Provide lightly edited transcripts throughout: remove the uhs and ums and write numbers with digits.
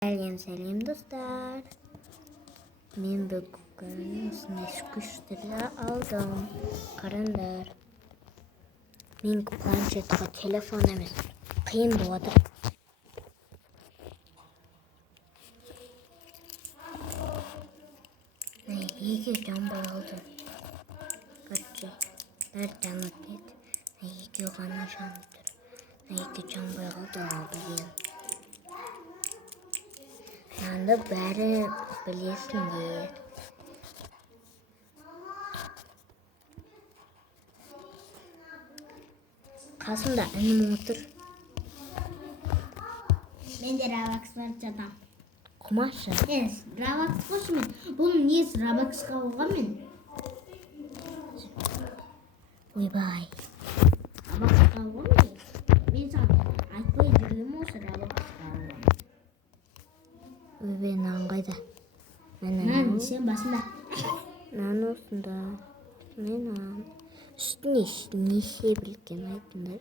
Сәлем достар. Мен бүгін күштерді алдым. Қараңдар. Мен планшетқа телефон емес. Қиын болады. Неге жамбай алдым? Көрші. Бәрі жанып еді. Неге ғана жанып тұр. Неге жамбай алдым. Анда бәрі білесіңдер. Қасымда інім отыр. Мен де Рабаксқа жатам. Құмашы. Рабакс қошы мен. Бұның несі Рабаксқа болған мен? Ойбай. Рабаксқа болған мен? Мен саған айтпай жүргем осы Рабаксқа болған. Ойбай, нан қайда? Нан сен басында. Нан осында. Нан. Үстіне неше білген айтындар.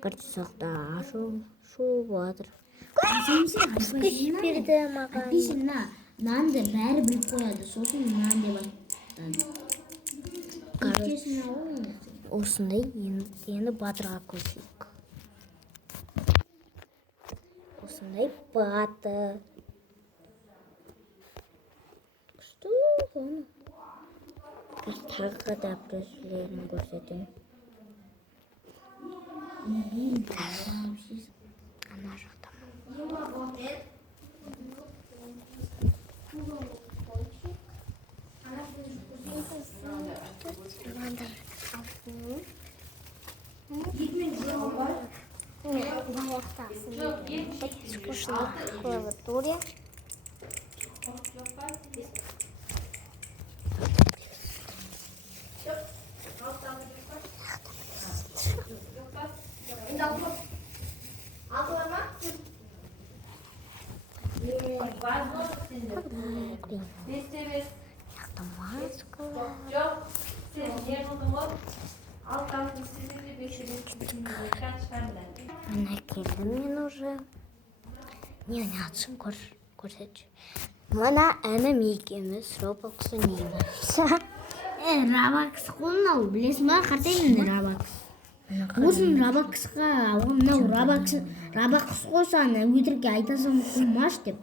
Қыртысақта шу батыр. Қышқыш берді маған. Айтпайсың нанды бәрі біліп қояды. Сосын нан деп айтады. Осындай енді батырға көсейік. Осындай батыр. Күшті оны. Тағы да біреулерін көрсетейін. Ана жақта. Скучная клавиатура. Ana keldim men уже. Не açsın көрсетші. Мына інім екеуміз Roblox ойнаймыз. Рабакс қолын білесің ба? Қартайын Рабакс. Осының Рабаксқа мынау Рабакс қойсаң өтірікке айтасың қоймаш деп.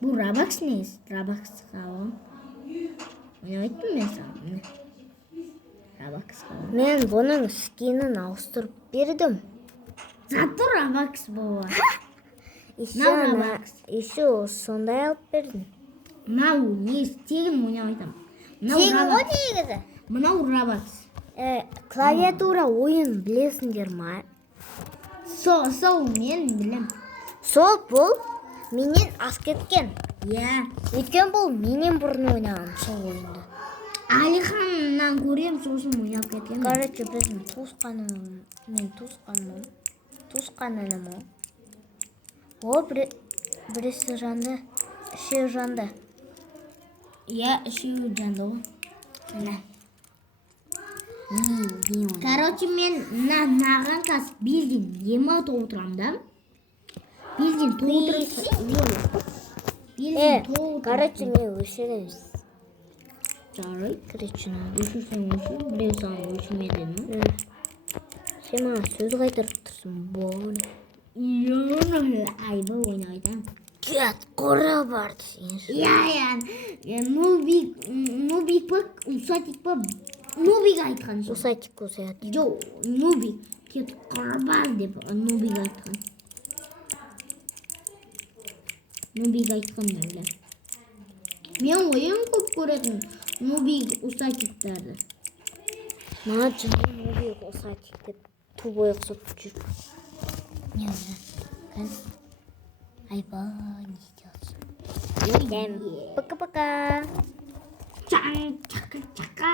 Бұл Рабакс несі? Рабаксқа алам. Мен айттым мен саған. Рабаксқа алам. Мен бұның скинін ауыстырып бердім. Заты Рабакс болар. Еще сондай алып бердім. Мынау несі? Тегін ойнап айтам. Тегін ғой негізі. Мынау Рабакс. Клавиатура ойын білесіңдер ма? Сол мен білем. Сол бұл менен ас кеткен. Өткен бұл менен бұрын ойнаған сол ойынды. Алиханнан көрем сосын ойнап кеткен. Короче, біздің туысқаным ол. О, біресі жанды, үшеу жанды. Үшеу жанды ғой. Короче, мен наған қас білден ема тоғытырам да. Білден тоғытырам. Короче, мен өшіреміз. Жарай. Короче, өшірсен өшір. Біреу саған өшірмеден ма? Сен маған сөз қайтарып тұрсың, бол. Айбы ойнайтам. Кет, қора бар десеңіз. Нубик па, Усатик па, Нубик айтқан. Усатик. Жоқ, Нубик. Кет қора бар деп Нубик айтқан. Нубик айтқан бәлі. Мен ойын көп көретін Нубик Усатиктарды. Маған жынды Нубик Усатик деп тубой ұқсып жүр. Не ойын? Айба, не сделаться? Пока-пока. Чака-чака.